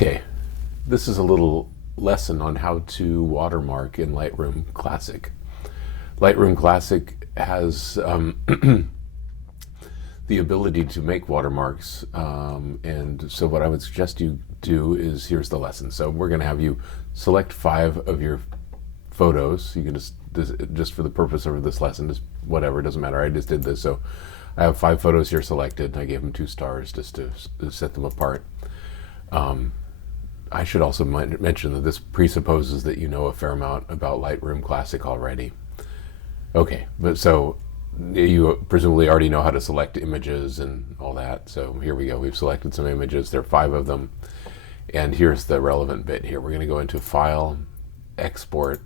Okay, this is a little lesson on how to watermark in Lightroom Classic. Lightroom Classic has the ability to make watermarks, and so what I would suggest you do is, here's the lesson. So we're going to have you select 5 of your photos. You can just for the purpose of this lesson, just whatever, it doesn't matter. I just did this, so I have 5 photos here selected. I gave them 2 stars just to set them apart. I should also mention that this presupposes that you know a fair amount about Lightroom Classic already. Okay, but so you presumably already know how to select images and all that. So here we go. We've selected some images. There are 5 of them. And here's the relevant bit here. We're going to go into File, Export,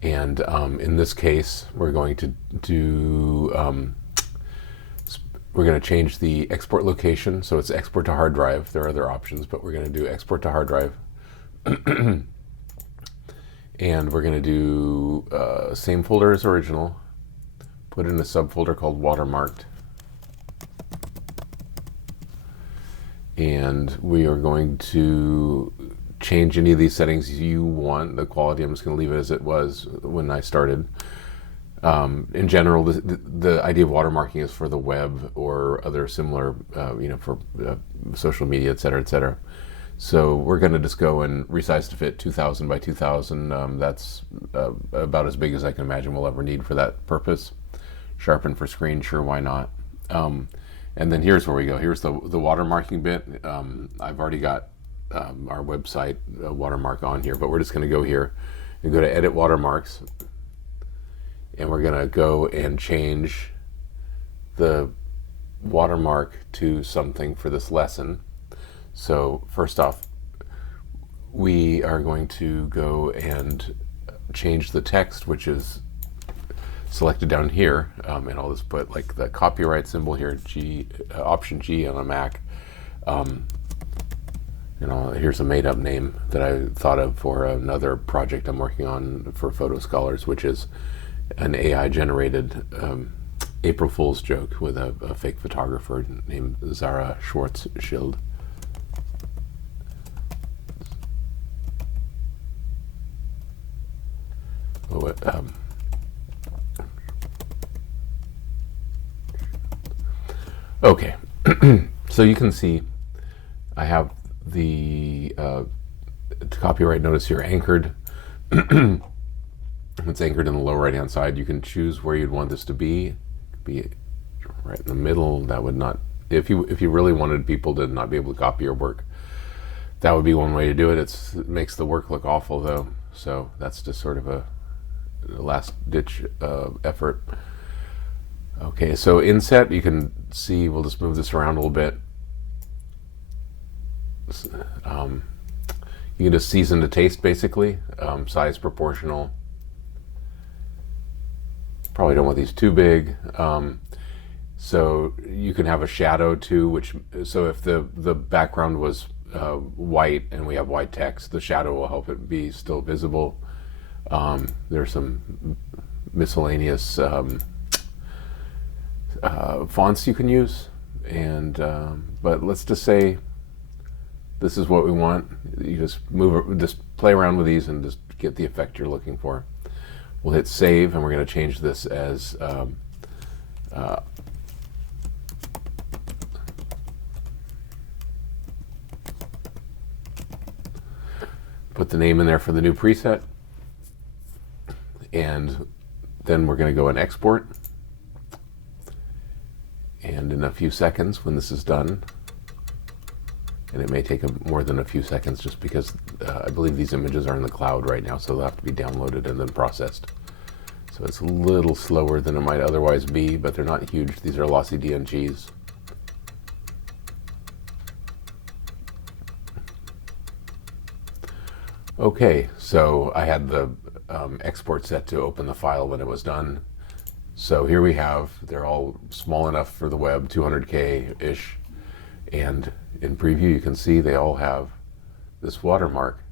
and in this case, we're going to do we're going to change the export location. So it's export to hard drive. There are other options, but we're going to do export to hard drive. And we're going to do same folder as original. Put in a subfolder called Watermarked. And we are going to change any of these settings you want. The quality, I'm just going to leave it as it was when I started. In general, the idea of watermarking is for the web or other similar, for social media, et cetera, et cetera. So we're going to just go and resize to fit 2000 by 2000. That's about as big as I can imagine we'll ever need for that purpose. Sharpen for screen, sure, why not? And then here's where we go. Here's the watermarking bit. I've already got our website watermark on here, but we're just going to go here and go to Edit Watermarks. And we're going to go and change the watermark to something for this lesson. So first off, we are going to go and change the text, which is selected down here, and I'll just put like the copyright symbol here, Option G on a Mac. Here's a made-up name that I thought of for another project I'm working on for Photoscholars, which is an AI-generated April Fool's joke with a fake photographer named Zara Schwartzschild. Okay, so you can see I have the copyright notice here anchored. It's anchored in the lower right hand side. You can choose where you'd want this to be. Be right in the middle. That would not, if you really wanted people to not be able to copy your work, that would be one way to do it. It makes the work look awful though, so that's just sort of a last ditch effort. Okay, so inset, you can see, we'll just move this around a little bit. You can just season to taste basically, size proportional. Probably don't want these too big. So you can have a shadow too, so if the background was white and we have white text, the shadow will help it be still visible. There's some miscellaneous fonts you can use, and but let's just say this is what we want. You just play around with these and just get the effect you're looking for. We'll hit save, and we're going to change this as put the name in there for the new preset, and then we're going to go and export. And in a few seconds, when this is done, and it may take more than a few seconds just because I believe these images are in the cloud right now, so they'll have to be downloaded and then processed. So it's a little slower than it might otherwise be, but they're not huge. These are lossy DNGs. Okay, so I had the export set to open the file when it was done. So here we have, they're all small enough for the web, 200K-ish. And in preview, you can see they all have this watermark.